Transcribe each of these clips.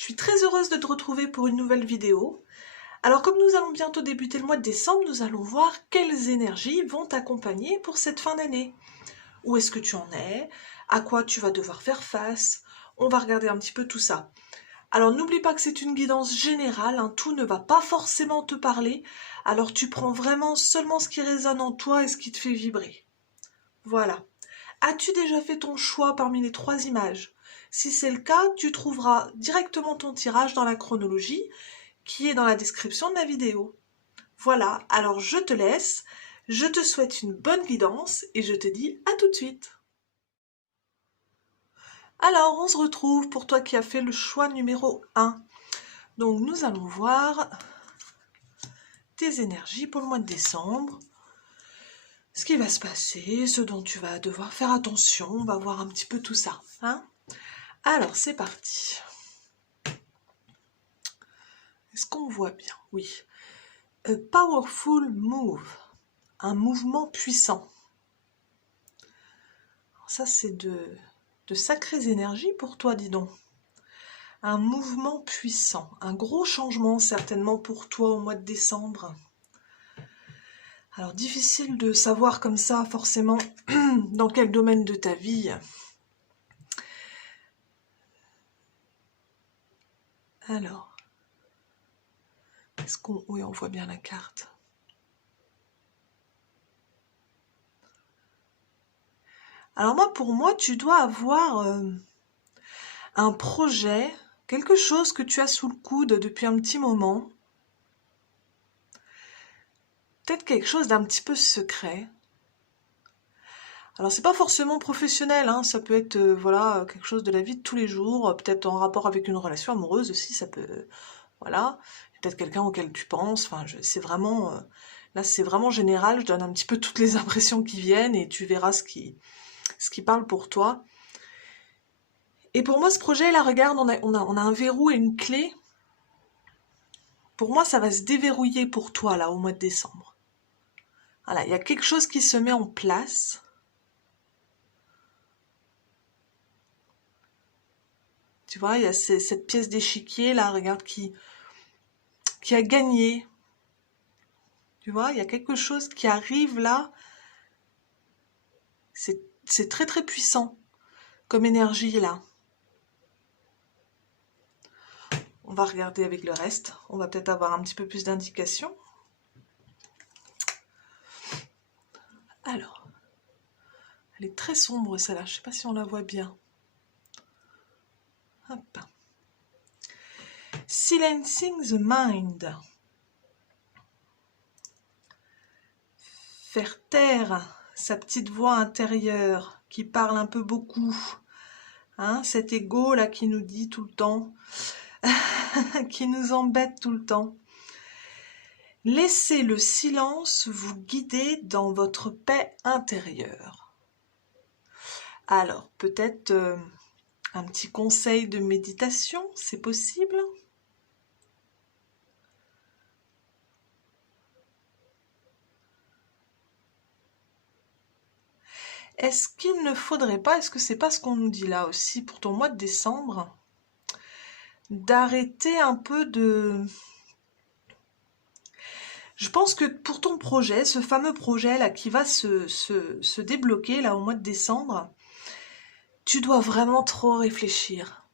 Je suis très heureuse de te retrouver pour une nouvelle vidéo. Alors comme nous allons bientôt débuter le mois de décembre, nous allons voir quelles énergies vont t'accompagner pour cette fin d'année. Où est-ce que tu en es? À quoi tu vas devoir faire face? On va regarder un petit peu tout ça. Alors n'oublie pas que c'est une guidance générale, hein, tout ne va pas forcément te parler, alors tu prends vraiment seulement ce qui résonne en toi et ce qui te fait vibrer. Voilà. As-tu déjà fait ton choix parmi les 3 images? Si c'est le cas, tu trouveras directement ton tirage dans la chronologie qui est dans la description de la vidéo. Voilà, alors je te laisse, je te souhaite une bonne guidance et je te dis à tout de suite. Alors, on se retrouve pour toi qui as fait le choix numéro 1. Donc, nous allons voir tes énergies pour le mois de décembre. Ce qui va se passer, ce dont tu vas devoir faire attention, on va voir un petit peu tout ça. Hein? Alors, c'est parti. Est-ce qu'on voit bien? Oui. A powerful move. Un mouvement puissant. Ça, c'est de sacrées énergies pour toi, dis donc. Un mouvement puissant, un gros changement certainement pour toi au mois de décembre. Alors, difficile de savoir comme ça, forcément, dans quel domaine de ta vie. Alors, est-ce qu'on... Oui, on voit bien la carte. Alors moi, pour moi, tu dois avoir un projet, quelque chose que tu as sous le coude depuis un petit moment. Peut-être quelque chose d'un petit peu secret. Alors c'est pas forcément professionnel, hein, ça peut être voilà, quelque chose de la vie de tous les jours, peut-être en rapport avec une relation amoureuse aussi, ça peut... Voilà, peut-être quelqu'un auquel tu penses, enfin c'est vraiment... là c'est vraiment général, je donne un petit peu toutes les impressions qui viennent et tu verras ce qui parle pour toi. Et pour moi ce projet là, regarde, on a un verrou et une clé. Pour moi ça va se déverrouiller pour toi là au mois de décembre. Voilà, il y a quelque chose qui se met en place. Tu vois, il y a cette pièce d'échiquier là, regarde, qui a gagné. Tu vois, il y a quelque chose qui arrive là. C'est très très puissant comme énergie là. On va regarder avec le reste. On va peut-être avoir un petit peu plus d'indications. Alors, elle est très sombre celle-là. Je ne sais pas si on la voit bien. Hop. Silencing the mind. Faire taire sa petite voix intérieure qui parle un peu beaucoup. Hein, cet ego là qui nous dit tout le temps, qui nous embête tout le temps. Laissez le silence vous guider dans votre paix intérieure. Alors, peut-être un petit conseil de méditation, c'est possible? Est-ce qu'il ne faudrait pas, est-ce que c'est pas ce qu'on nous dit là aussi pour ton mois de décembre, d'arrêter un peu de... Je pense que pour ton projet, ce fameux projet là qui va se débloquer là au mois de décembre, tu dois vraiment trop réfléchir.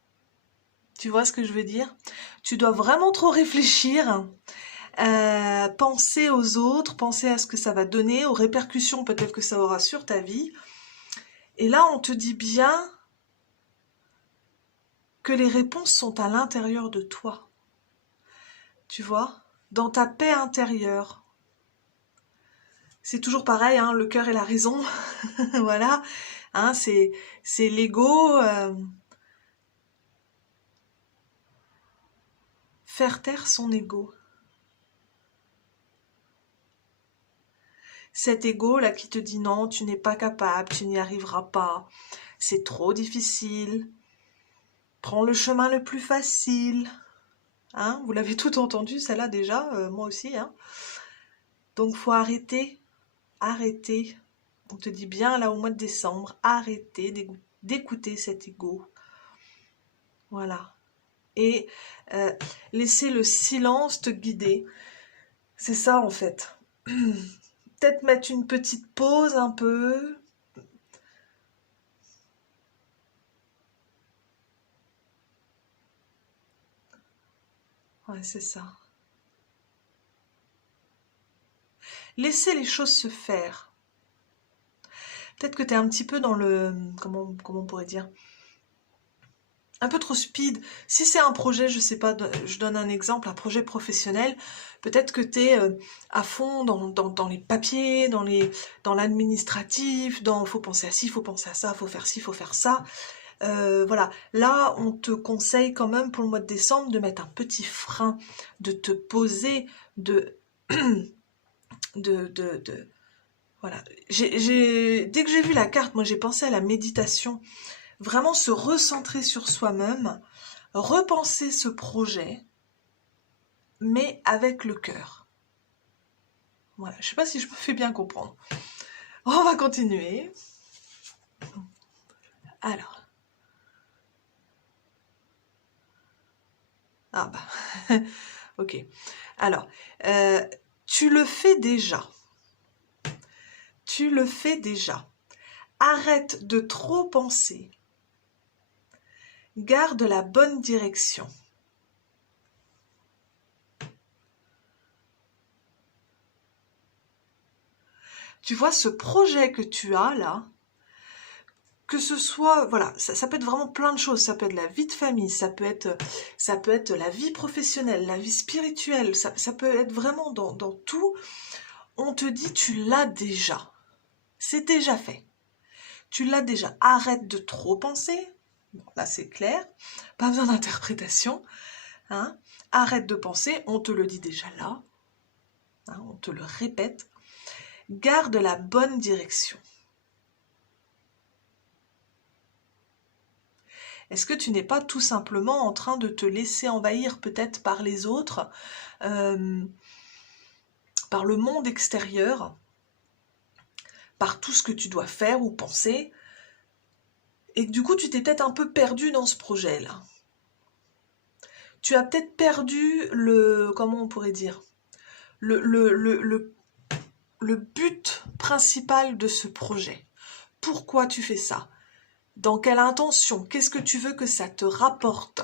Tu vois ce que je veux dire? Tu dois vraiment trop réfléchir, penser aux autres, penser à ce que ça va donner, aux répercussions peut-être que ça aura sur ta vie. Et là, on te dit bien que les réponses sont à l'intérieur de toi. Tu vois? Dans ta paix intérieure. C'est toujours pareil, hein, le cœur et la raison. Voilà. Hein, c'est l'ego. Faire taire son ego. Cet ego là qui te dit non, tu n'es pas capable, tu n'y arriveras pas, c'est trop difficile, prends le chemin le plus facile. Hein, vous l'avez tout entendu, celle-là déjà, moi aussi. Hein. Donc faut arrêter, arrêter. On te dit bien là au mois de décembre, arrêtez d'écouter cet ego. Voilà. et laisser le silence te guider. C'est ça en fait. Peut-être mettre une petite pause un peu. Ouais, c'est ça. Laisser les choses se faire. Peut-être que tu es un petit peu dans le... Comment on pourrait dire? Un peu trop speed. Si c'est un projet, je sais pas, je donne un exemple, un projet professionnel, peut-être que tu es à fond dans les papiers, dans l'administratif, faut penser à ci, faut penser à ça, faut faire ci, faut faire ça. Voilà, là on te conseille quand même pour le mois de décembre de mettre un petit frein, de te poser, de voilà. Dès que j'ai vu la carte, moi j'ai pensé à la méditation, vraiment se recentrer sur soi-même, repenser ce projet, mais avec le cœur. Voilà, je sais pas si je me fais bien comprendre. On va continuer. Alors, ah bah, ok. Alors, tu le fais déjà. Tu le fais déjà. Arrête de trop penser. Garde la bonne direction. Tu vois, ce projet que tu as là, que ce soit, voilà, ça peut être vraiment plein de choses. Ça peut être la vie de famille, ça peut être la vie professionnelle, la vie spirituelle, ça peut être vraiment dans tout. On te dit, tu l'as déjà. C'est déjà fait. Tu l'as déjà. Arrête de trop penser. Bon, là, c'est clair. Pas besoin d'interprétation. Hein. Arrête de penser. On te le dit déjà là. Hein, on te le répète. Garde la bonne direction. Est-ce que tu n'es pas tout simplement en train de te laisser envahir peut-être par les autres, par le monde extérieur, par tout ce que tu dois faire ou penser, et que du coup tu t'es peut-être un peu perdu dans ce projet-là. Tu as peut-être perdu comment on pourrait dire, le but principal de ce projet. Pourquoi tu fais ça? Dans quelle intention? Qu'est-ce que tu veux que ça te rapporte?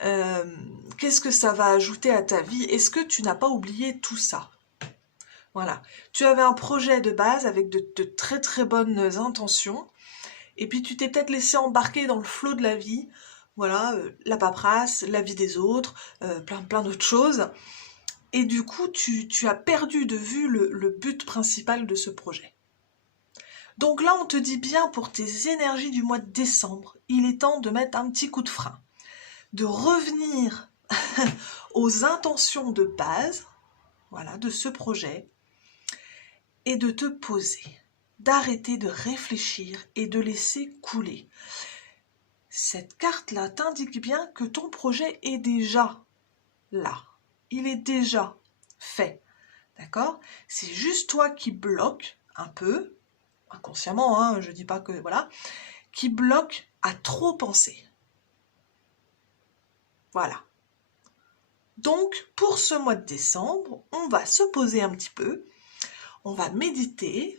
Qu'est-ce que ça va ajouter à ta vie? Est-ce que tu n'as pas oublié tout ça? Voilà. Tu avais un projet de base avec de très très bonnes intentions, et puis tu t'es peut-être laissé embarquer dans le flot de la vie. Voilà, la paperasse, la vie des autres, plein d'autres choses. Et du coup, tu as perdu de vue le but principal de ce projet. Donc là, on te dit bien pour tes énergies du mois de décembre, il est temps de mettre un petit coup de frein, de revenir aux intentions de base, voilà, de ce projet, et de te poser, d'arrêter de réfléchir et de laisser couler. Cette carte-là t'indique bien que ton projet est déjà là, il est déjà fait, d'accord? C'est juste toi qui bloque un peu, inconsciemment, hein, je dis pas que, voilà, qui bloque à trop penser. Voilà. Donc, pour ce mois de décembre, on va se poser un petit peu, on va méditer,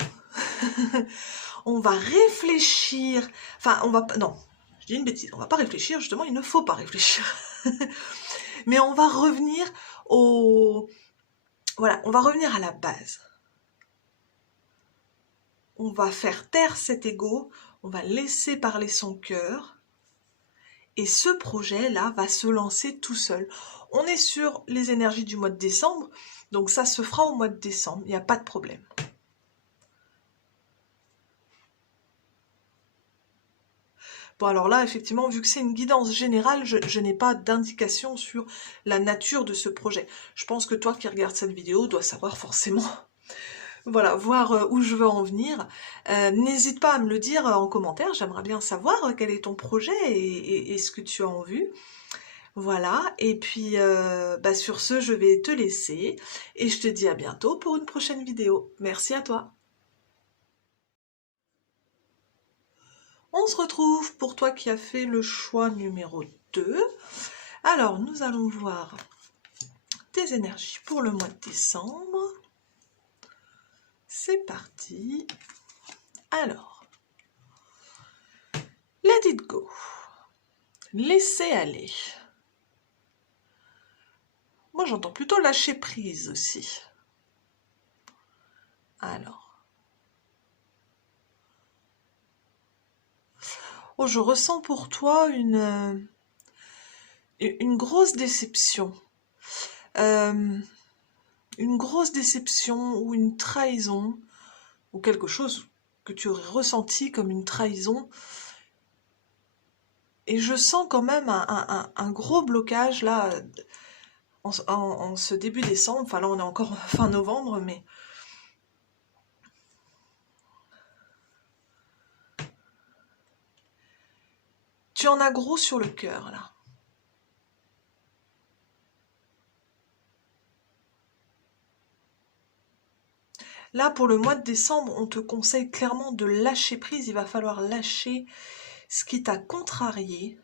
on va réfléchir, enfin, on va, non, je dis une bêtise, on va pas réfléchir, justement, il ne faut pas réfléchir. Mais on va revenir voilà, on va revenir à la base. On va faire taire cet ego, on va laisser parler son cœur, et ce projet-là va se lancer tout seul. On est sur les énergies du mois de décembre, donc ça se fera au mois de décembre, il n'y a pas de problème. Bon, alors là, effectivement, vu que c'est une guidance générale, je n'ai pas d'indication sur la nature de ce projet. Je pense que toi qui regardes cette vidéo dois savoir forcément, voilà, voir où je veux en venir. N'hésite pas à me le dire en commentaire, j'aimerais bien savoir quel est ton projet et ce que tu as en vue. Voilà, et puis bah, sur ce, je vais te laisser et je te dis à bientôt pour une prochaine vidéo. Merci à toi. On se retrouve pour toi qui as fait le choix numéro 2. Alors, nous allons voir tes énergies pour le mois de décembre. C'est parti. Alors, let it go. Laissez aller. Moi, j'entends plutôt lâcher prise aussi. Alors. Oh, je ressens pour toi une grosse déception. Une grosse déception ou une trahison, ou quelque chose que tu aurais ressenti comme une trahison. Et je sens quand même un gros blocage là, en ce début décembre. Enfin là, on est encore fin novembre, mais... Tu en as gros sur le cœur, là. Là, pour le mois de décembre, on te conseille clairement de lâcher prise. Il va falloir lâcher ce qui t'a contrarié.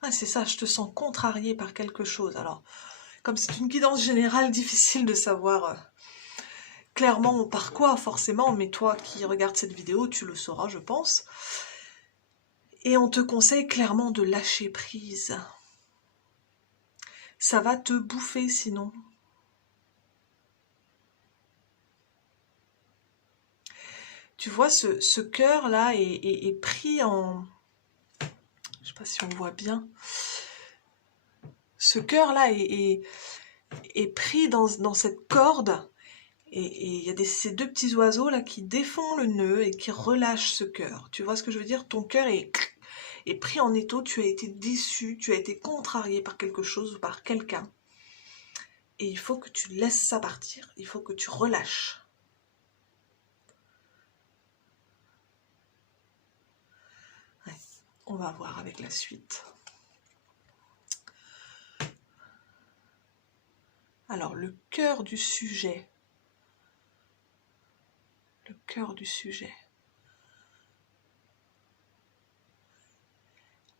Ah, c'est ça, je te sens contrarié par quelque chose. Alors, comme c'est une guidance générale, difficile de savoir clairement par quoi, forcément, mais toi qui regardes cette vidéo, tu le sauras, je pense. Et on te conseille clairement de lâcher prise. Ça va te bouffer sinon. Tu vois, ce cœur-là est pris en... Je sais pas si on voit bien. Ce cœur-là est pris dans cette corde. Et il y a ces deux petits oiseaux là qui défont le nœud et qui relâchent ce cœur. Tu vois ce que je veux dire? Ton cœur est pris en étau, tu as été déçu, tu as été contrarié par quelque chose ou par quelqu'un. Et il faut que tu laisses ça partir, il faut que tu relâches. Ouais, on va voir avec la suite. Alors, le cœur du sujet. Le cœur du sujet.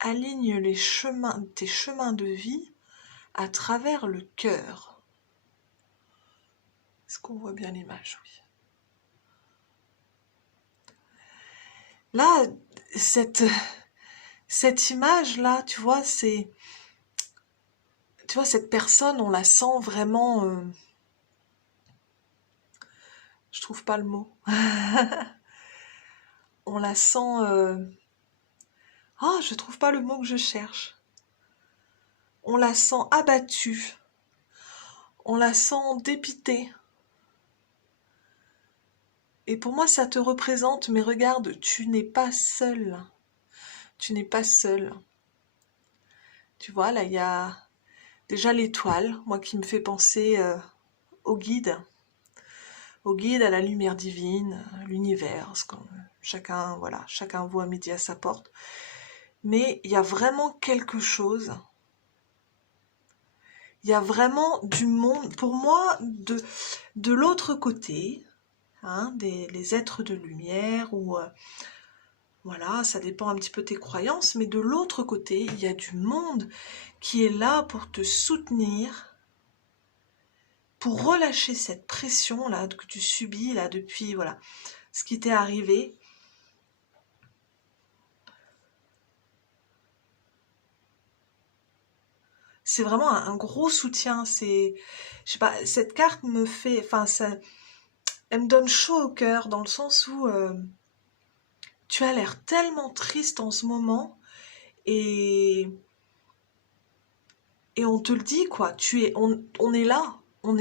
Aligne les chemins, tes chemins de vie à travers le cœur. Est-ce qu'on voit bien l'image? Oui. Là, cette image-là, tu vois, c'est... Tu vois, cette personne, on la sent vraiment... je trouve pas le mot. On la sent... Ah, je trouve pas le mot que je cherche. On la sent abattue. On la sent dépitée. Et pour moi, ça te représente, mais regarde, tu n'es pas seul. Tu n'es pas seul. Tu vois, là, il y a déjà l'étoile, moi qui me fait penser au guide, à la lumière divine, à l'univers, chacun, voilà, chacun voit midi à sa porte. Mais il y a vraiment quelque chose, il y a vraiment du monde, pour moi, de l'autre côté, hein, les êtres de lumière, ou voilà, ça dépend un petit peu de tes croyances, mais de l'autre côté, il y a du monde qui est là pour te soutenir, pour relâcher cette pression là que tu subis là depuis voilà ce qui t'est arrivé. C'est vraiment un gros soutien. C'est, je sais pas, cette carte me fait, enfin ça, elle me donne chaud au cœur dans le sens où tu as l'air tellement triste en ce moment et on te le dit quoi. On est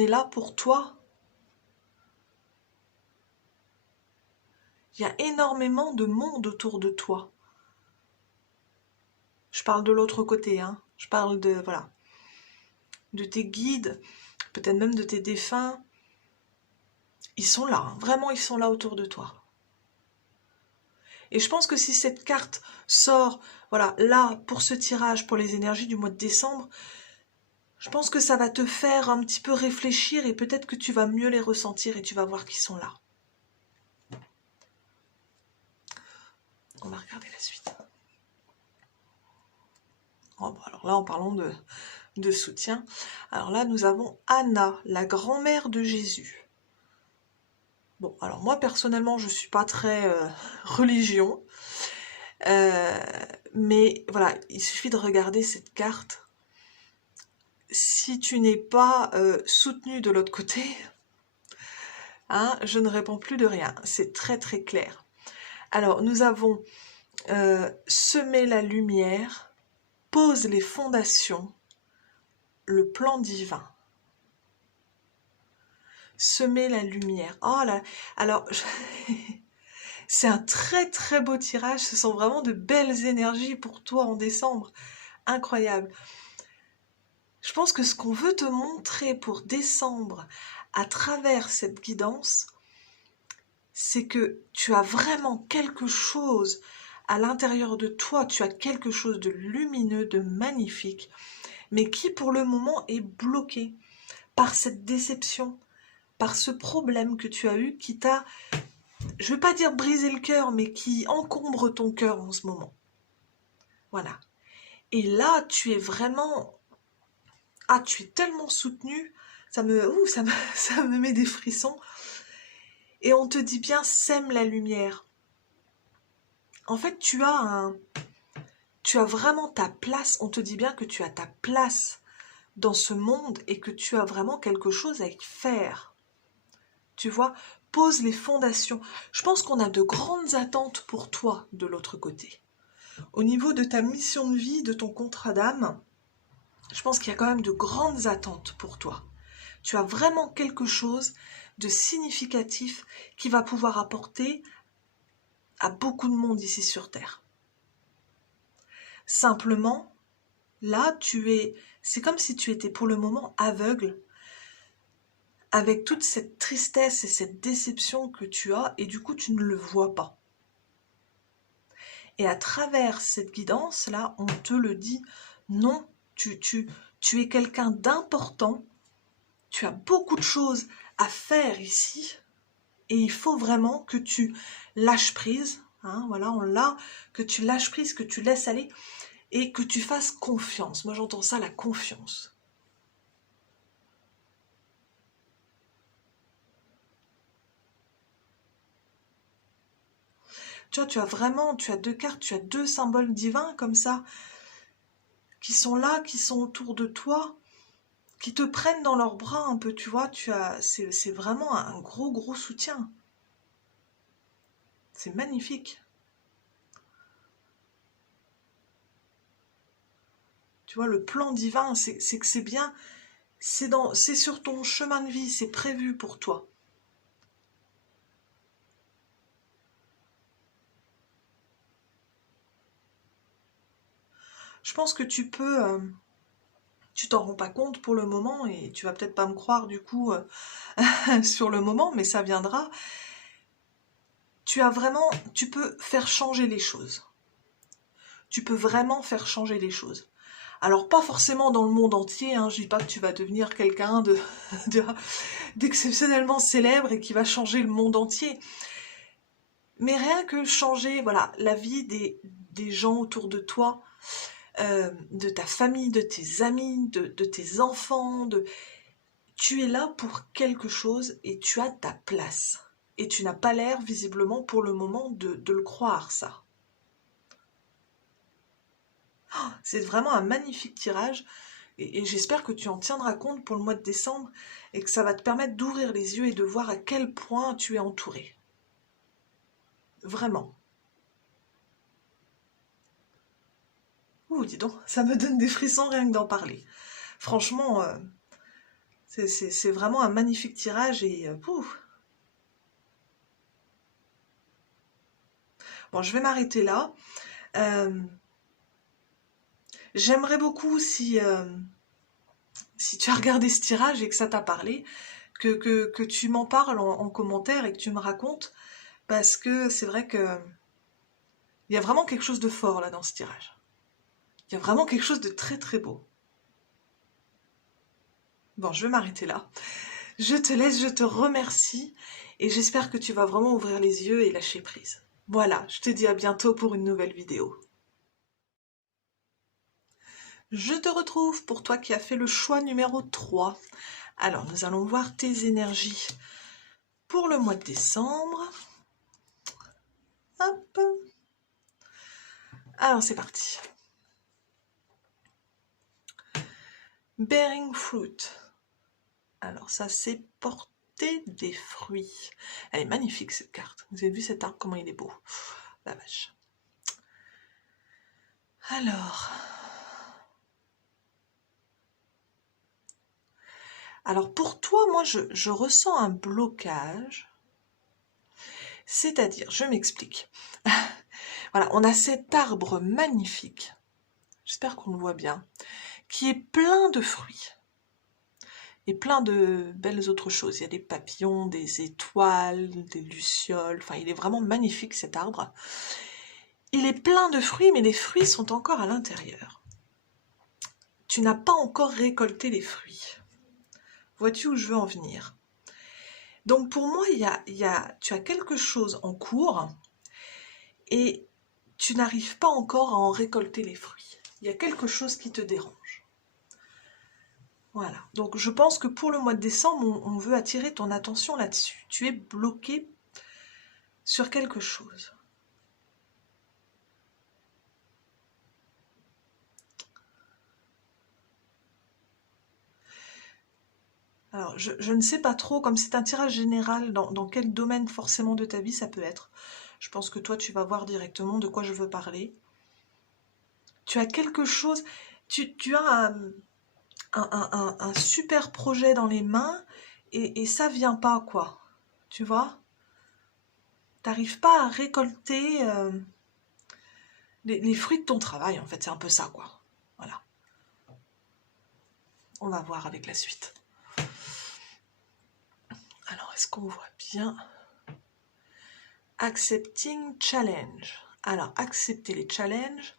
là, pour toi. Il y a énormément de monde autour de toi. Je parle de l'autre côté, hein. Je parle de, voilà, de tes guides, peut-être même de tes défunts. Ils sont là, hein. Vraiment, ils sont là autour de toi. Et je pense que si cette carte sort, voilà, là, pour ce tirage, pour les énergies du mois de décembre, je pense que ça va te faire un petit peu réfléchir et peut-être que tu vas mieux les ressentir et tu vas voir qu'ils sont là. On va regarder la suite. Oh, bon, alors là, en parlant de soutien, alors là, nous avons Anna, la grand-mère de Jésus. Bon, alors moi, personnellement, je suis pas très religion, euh, mais voilà, il suffit de regarder cette carte. Si tu n'es pas soutenu de l'autre côté, hein, je ne réponds plus de rien. C'est très très clair. Alors, nous avons semer la lumière, pose les fondations, le plan divin. Semer la lumière. Oh là, alors, c'est un très très beau tirage. Ce sont vraiment de belles énergies pour toi en décembre. Incroyable. Je pense que ce qu'on veut te montrer pour décembre à travers cette guidance, c'est que tu as vraiment quelque chose à l'intérieur de toi, tu as quelque chose de lumineux, de magnifique, mais qui pour le moment est bloqué par cette déception, par ce problème que tu as eu qui t'a, je ne veux pas dire brisé le cœur, mais qui encombre ton cœur en ce moment. Voilà. Et là, tu es vraiment... Ah, tu es tellement soutenu, ça me met des frissons. Et on te dit bien, sème la lumière. En fait, tu as vraiment ta place. On te dit bien que tu as ta place dans ce monde et que tu as vraiment quelque chose à y faire. Tu vois, pose les fondations. Je pense qu'on a de grandes attentes pour toi de l'autre côté. Au niveau de ta mission de vie, de ton contrat d'âme, je pense qu'il y a quand même de grandes attentes pour toi. Tu as vraiment quelque chose de significatif qui va pouvoir apporter à beaucoup de monde ici sur Terre. Simplement, là, c'est comme si tu étais pour le moment aveugle avec toute cette tristesse et cette déception que tu as, et du coup, tu ne le vois pas. Et à travers cette guidance-là, on te le dit, non, tu es quelqu'un d'important, tu as beaucoup de choses à faire ici, et il faut vraiment que tu lâches prise, hein, voilà, on l'a, que tu lâches prise, que tu laisses aller, et que tu fasses confiance. Moi, j'entends ça, la confiance. Tu vois, tu as deux cartes, tu as deux symboles divins comme ça, qui sont là, qui sont autour de toi, qui te prennent dans leurs bras un peu, tu vois, c'est vraiment un gros, gros soutien. C'est magnifique. Tu vois, le plan divin, c'est que c'est bien, c'est sur ton chemin de vie, c'est prévu pour toi. Je pense que tu t'en rends pas compte pour le moment, et tu vas peut-être pas me croire du coup sur le moment, mais ça viendra. Tu peux faire changer les choses. Tu peux vraiment faire changer les choses. Alors pas forcément dans le monde entier, hein, je dis pas que tu vas devenir quelqu'un d'exceptionnellement célèbre et qui va changer le monde entier, mais rien que changer, voilà, la vie des gens autour de toi, de ta famille, de tes amis, de tes enfants, tu es là pour quelque chose et tu as ta place. Et tu n'as pas l'air, visiblement, pour le moment, de le croire, ça. C'est vraiment un magnifique tirage et j'espère que tu en tiendras compte pour le mois de décembre et que ça va te permettre d'ouvrir les yeux et de voir à quel point tu es entouré. Vraiment. Ouh, dis donc, ça me donne des frissons rien que d'en parler. Franchement, c'est vraiment un magnifique tirage et... Bon, je vais m'arrêter là. Euh, J'aimerais beaucoup si tu as regardé ce tirage et que ça t'a parlé, que tu m'en parles en commentaire et que tu me racontes, parce que c'est vrai que il y a vraiment quelque chose de fort là dans ce tirage. Il y a vraiment quelque chose de très très beau. Bon, je vais m'arrêter là. Je te laisse, je te remercie et j'espère que tu vas vraiment ouvrir les yeux et lâcher prise. Voilà, je te dis à bientôt pour une nouvelle vidéo. Je te retrouve pour toi qui as fait le choix numéro 3. Alors, nous allons voir tes énergies pour le mois de décembre. Hop. Alors, c'est parti. Bearing fruit. Alors, ça, c'est porter des fruits. Elle est magnifique, cette carte. Vous avez vu cet arbre, comment il est beau. La vache. Alors pour toi, moi, je ressens un blocage. C'est-à-dire, je m'explique. Voilà, on a cet arbre magnifique, j'espère qu'on le voit bien, qui est plein de fruits et plein de belles autres choses. Il y a des papillons, des étoiles, des lucioles, enfin il est vraiment magnifique cet arbre. Il est plein de fruits, mais les fruits sont encore à l'intérieur. Tu n'as pas encore récolté les fruits. Vois-tu où je veux en venir? Donc pour moi, tu as quelque chose en cours et tu n'arrives pas encore à en récolter les fruits. Il y a quelque chose qui te dérange. Voilà, donc je pense que pour le mois de décembre, on veut attirer ton attention là-dessus. Tu es bloqué sur quelque chose. Alors, je ne sais pas trop, comme c'est un tirage général, dans quel domaine forcément de ta vie ça peut être. Je pense que toi, tu vas voir directement de quoi je veux parler. Tu as quelque chose, tu as un super projet dans les mains et ça vient pas, quoi. Tu vois? T'arrives pas à récolter les fruits de ton travail, en fait. C'est un peu ça, quoi. Voilà. On va voir avec la suite. Alors, est-ce qu'on voit bien? Accepting challenge. Alors, accepter les challenges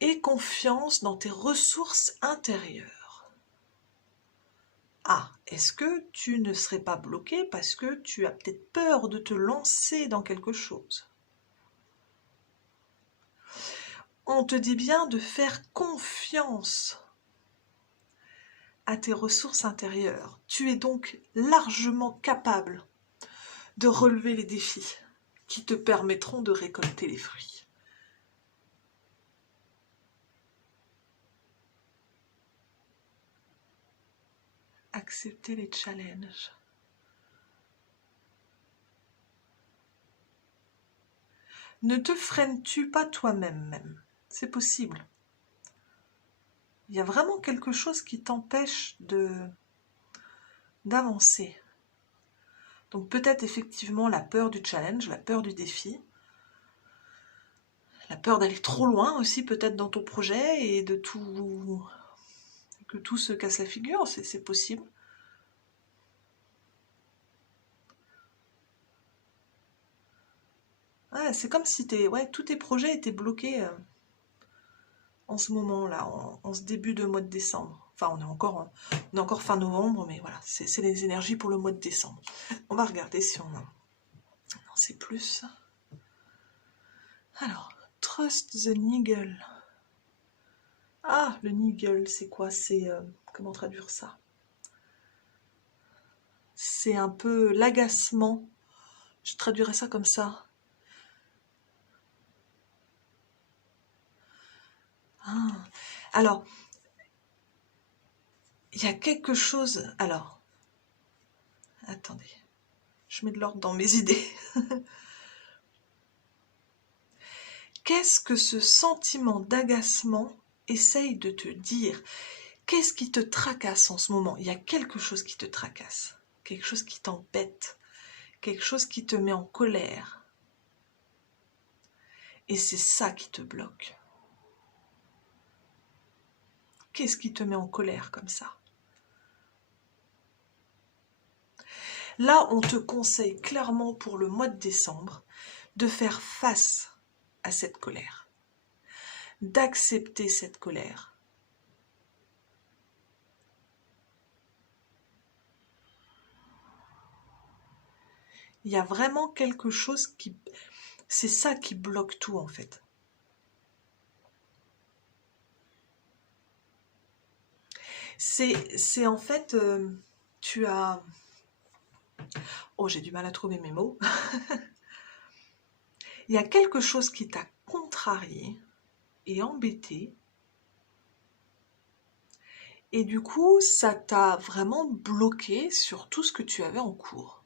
et confiance dans tes ressources intérieures. Ah, est-ce que tu ne serais pas bloqué parce que tu as peut-être peur de te lancer dans quelque chose? On te dit bien de faire confiance à tes ressources intérieures. Tu es donc largement capable de relever les défis qui te permettront de récolter les fruits. Accepter les challenges. Ne te freines-tu pas toi-même même? C'est possible. Il y a vraiment quelque chose qui t'empêche d'avancer. Donc peut-être effectivement la peur du challenge, la peur du défi, la peur d'aller trop loin aussi peut-être dans ton projet et que tout se casse la figure, c'est possible. Ouais, c'est comme si tous tes projets étaient bloqués en ce moment-là, en ce début de mois de décembre. Enfin, on est encore fin novembre, mais voilà, c'est les énergies pour le mois de décembre. On va regarder si on en sait plus. Alors, trust the niggle. Ah, le niggle, c'est quoi? C'est comment traduire ça? C'est un peu l'agacement. Je traduirais ça comme ça. Ah. Alors, il y a quelque chose. Alors, attendez, je mets de l'ordre dans mes idées. Qu'est-ce que ce sentiment d'agacement essaye de te dire? Qu'est-ce qui te tracasse en ce moment? Il y a quelque chose qui te tracasse, quelque chose qui t'embête, quelque chose qui te met en colère. Et c'est ça qui te bloque. Qu'est-ce qui te met en colère comme ça? Là, on te conseille clairement pour le mois de décembre de faire face à cette colère, d'accepter cette colère. Il y a vraiment quelque chose qui... C'est ça qui bloque tout en fait. C'est en fait, tu as... Oh, j'ai du mal à trouver mes mots. Il y a quelque chose qui t'a contrarié et embêté. Et du coup, ça t'a vraiment bloqué sur tout ce que tu avais en cours.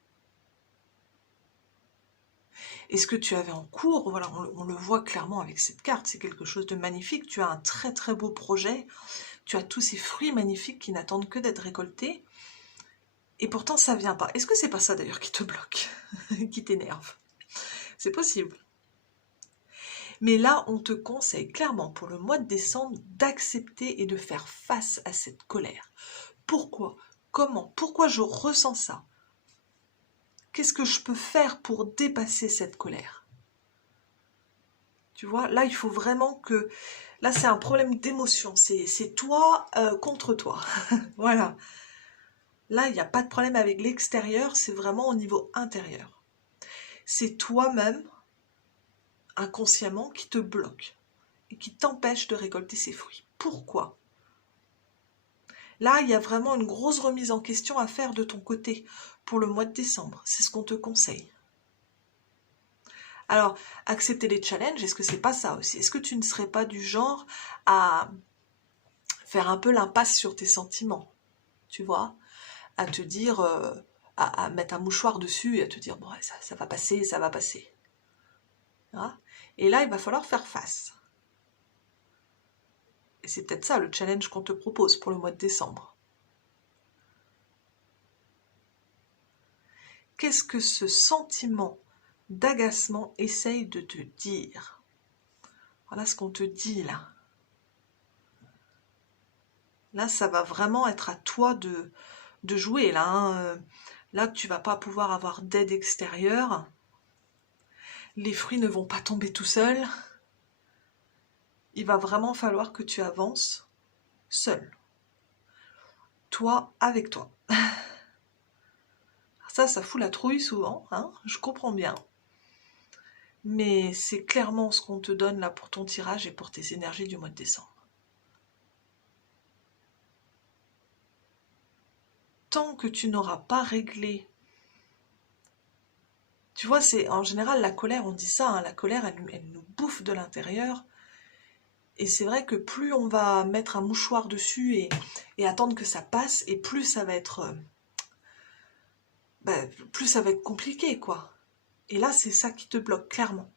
Et ce que tu avais en cours, voilà, on le voit clairement avec cette carte, c'est quelque chose de magnifique. Tu as un très très beau projet, tu as tous ces fruits magnifiques qui n'attendent que d'être récoltés, et pourtant ça vient pas. Est-ce que c'est pas ça d'ailleurs qui te bloque, qui t'énerve? C'est possible. Mais là, on te conseille clairement pour le mois de décembre d'accepter et de faire face à cette colère. Pourquoi? Comment? Pourquoi je ressens ça? Qu'est-ce que je peux faire pour dépasser cette colère? Tu vois, là, il faut vraiment que... Là, c'est un problème d'émotion. C'est toi contre toi. Voilà. Là, il n'y a pas de problème avec l'extérieur, c'est vraiment au niveau intérieur. C'est toi-même, inconsciemment, qui te bloque et qui t'empêche de récolter ses fruits. Pourquoi? Là, il y a vraiment une grosse remise en question à faire de ton côté pour le mois de décembre. C'est ce qu'on te conseille. Alors, accepter les challenges, est-ce que c'est pas ça aussi? Est-ce que tu ne serais pas du genre à faire un peu l'impasse sur tes sentiments? Tu vois? À te dire, à mettre un mouchoir dessus et à te dire, bon, ça va passer, ça va passer. Hein? Et là, il va falloir faire face. Et c'est peut-être ça le challenge qu'on te propose pour le mois de décembre. Qu'est-ce que ce sentiment d'agacement essaye de te dire? Voilà ce qu'on te dit là. Là, ça va vraiment être à toi de jouer là. Hein. Là, tu vas pas pouvoir avoir d'aide extérieure. Les fruits ne vont pas tomber tout seuls. Il va vraiment falloir que tu avances seul. Toi avec toi. Ça fout la trouille souvent, hein, je comprends bien. Mais c'est clairement ce qu'on te donne là pour ton tirage et pour tes énergies du mois de décembre. Tant que tu n'auras pas réglé... Tu vois, c'est en général la colère, on dit ça, hein, la colère, elle nous bouffe de l'intérieur. Et c'est vrai que plus on va mettre un mouchoir dessus et attendre que ça passe, et plus ça va être... plus ça va être compliqué, quoi. Et là, c'est ça qui te bloque, clairement.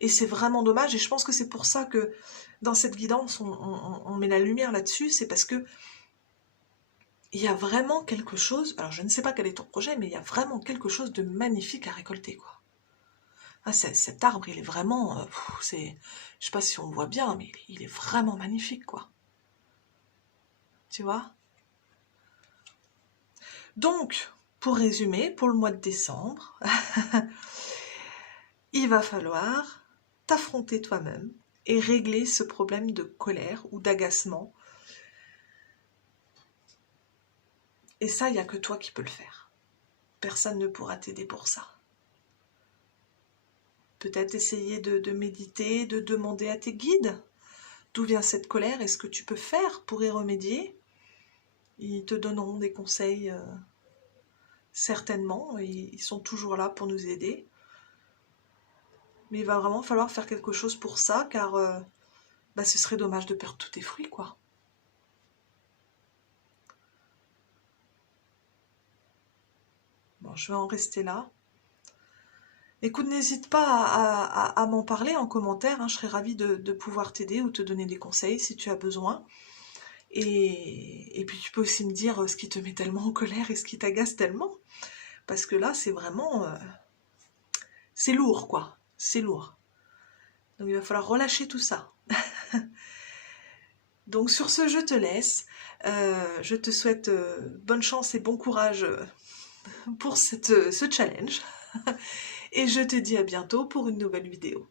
Et c'est vraiment dommage, et je pense que c'est pour ça que dans cette guidance, on met la lumière là-dessus, c'est parce que il y a vraiment quelque chose, alors je ne sais pas quel est ton projet, mais il y a vraiment quelque chose de magnifique à récolter, quoi. Ah, cet arbre, il est vraiment, je sais pas si on le voit bien, mais il est vraiment magnifique, quoi. Tu vois? Donc, pour résumer, pour le mois de décembre, il va falloir t'affronter toi-même et régler ce problème de colère ou d'agacement. Et ça, il n'y a que toi qui peux le faire. Personne ne pourra t'aider pour ça. Peut-être essayer de méditer, de demander à tes guides d'où vient cette colère et ce que tu peux faire pour y remédier. Ils te donneront des conseils certainement, et ils sont toujours là pour nous aider. Mais il va vraiment falloir faire quelque chose pour ça, car ce serait dommage de perdre tous tes fruits, quoi. Bon, je vais en rester là. Écoute, n'hésite pas à m'en parler en commentaire, hein, je serais ravie de pouvoir t'aider ou te donner des conseils si tu as besoin. Et puis tu peux aussi me dire ce qui te met tellement en colère et ce qui t'agace tellement. Parce que là, c'est vraiment... c'est lourd, quoi. C'est lourd. Donc il va falloir relâcher tout ça. Donc sur ce, je te laisse. Je te souhaite bonne chance et bon courage pour ce challenge. Et je te dis à bientôt pour une nouvelle vidéo.